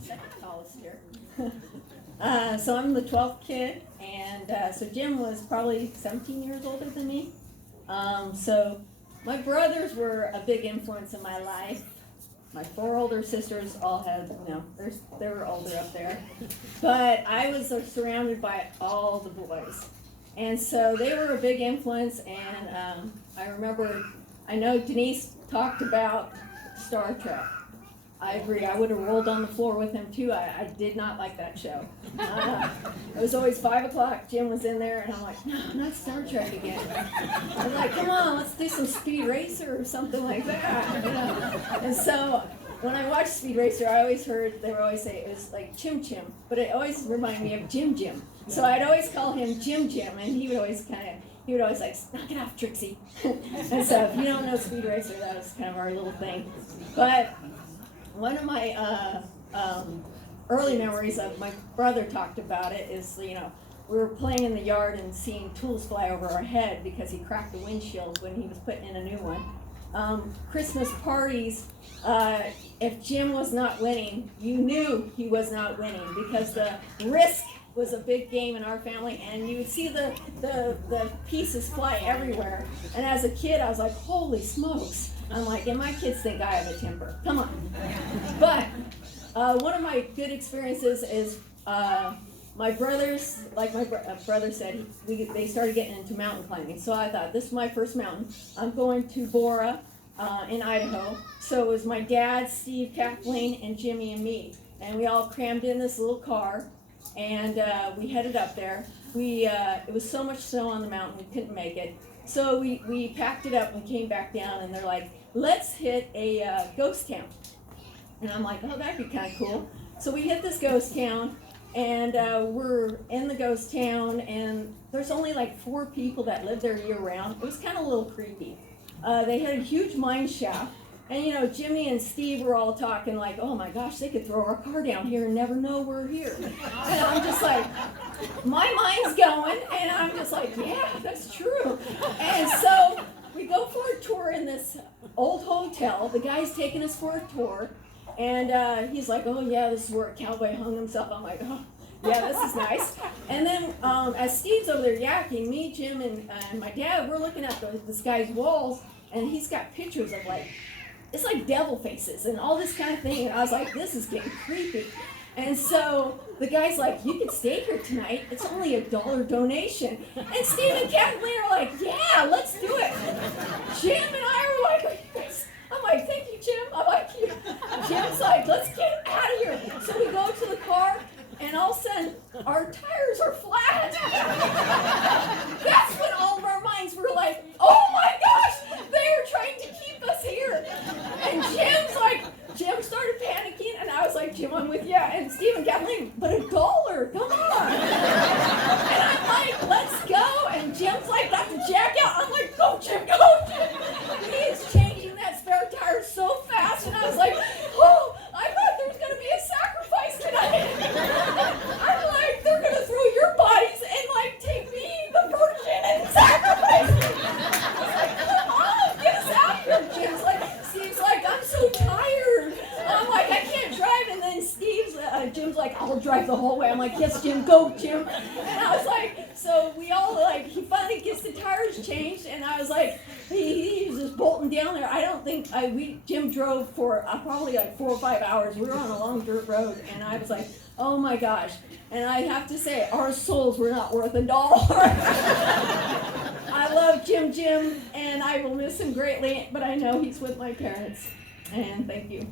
second tallest here. So I'm the 12th kid, and so Jim was probably 17 years older than me. So my brothers were a big influence in my life. My 4 older sisters all had, they were older up there. But I was surrounded by all the boys. And so they were a big influence, and I know Denise talked about Star Trek. I agree. I would have rolled on the floor with him too. I did not like that show. It was always 5 o'clock. Jim was in there, and I'm like, no, not Star Trek again. I'm like, come on, let's do some Speed Racer or something like that. And so when I watched Speed Racer, I always heard they would always say it was like Chim Chim, but it always reminded me of Jim Jim. So I'd always call him Jim Jim, and he would always like, knock it off, Trixie. And so if you don't know Speed Racer, that was kind of our little thing. But one of my early memories of my brother talked about it is, we were playing in the yard and seeing tools fly over our head because he cracked the windshield when he was putting in a new one. Christmas parties, if Jim was not winning, you knew he was not winning because the Risk was a big game in our family, and you would see the pieces fly everywhere. And as a kid, I was like, holy smokes. I'm like, and my kids think I have a temper. Come on. But one of my good experiences is my brothers, like my brother said, they started getting into mountain climbing. So I thought, this is my first mountain. I'm going to Bora in Idaho. So it was my dad, Steve, Kathleen, and Jimmy and me. And we all crammed in this little car, and we headed up there. It was so much snow on the mountain, we couldn't make it. So we packed it up and came back down, and they're like, let's hit a ghost town. And I'm like, oh, that'd be kind of cool. So we hit this ghost town, and we're in the ghost town, and there's only like 4 people that live there year round. It was kind of a little creepy. They had a huge mine shaft, and Jimmy and Steve were all talking like, oh my gosh, they could throw our car down here and never know we're here. And I'm just like, my mind's going, and I'm just like, yeah, that's true. And so we go for a tour in this old hotel. The guy's taking us for a tour, and he's like, oh yeah, this is where a cowboy hung himself. I'm like, oh yeah, this is nice. And then as Steve's over there yakking, me, Jim, and my dad, we're looking at this guy's walls, and he's got pictures of it's like devil faces and all this kind of thing. And I was like, this is getting creepy. And so the guy's like, you can stay here tonight. It's only $1 donation. And Steve and Kathleen are like, yeah, let's do it. Jim and I are like, yes. I'm like, thank you, Jim. I'm like, Jim's like, let's get out of here. So we go to the car, and all of a sudden, our tires are flat. That's when all of our minds were like, oh my gosh, they are trying to keep us here. And Jim started panicking, and I was like, Jim, I'm with you. And Steve and Kathleen, but $1, come on. And I'm like, let's go. And Jim's like, got the jack out. I'm like, go, Jim, go, Jim. He is changing that spare tire so fast, and I was like, oh, I thought there was going to be a sacrifice tonight. I'm like, they're going to throw your bodies and take me, the virgin, and sacrifice me. I was like, come on, get us out of here. Steve's like, I'm so tired. I'm like, I can't drive. And then Jim's like, I'll drive the whole way. I'm like, yes, Jim, go, Jim. And I was like, so we all he finally gets the tires changed, and I was like, he was just bolting down there. I don't think Jim drove for probably 4 or 5 hours. We were on a long dirt road, and I was like, oh my gosh. And I have to say, our souls were not worth $1. I love Jim, and I will miss him greatly, but I know he's with my parents. And thank you.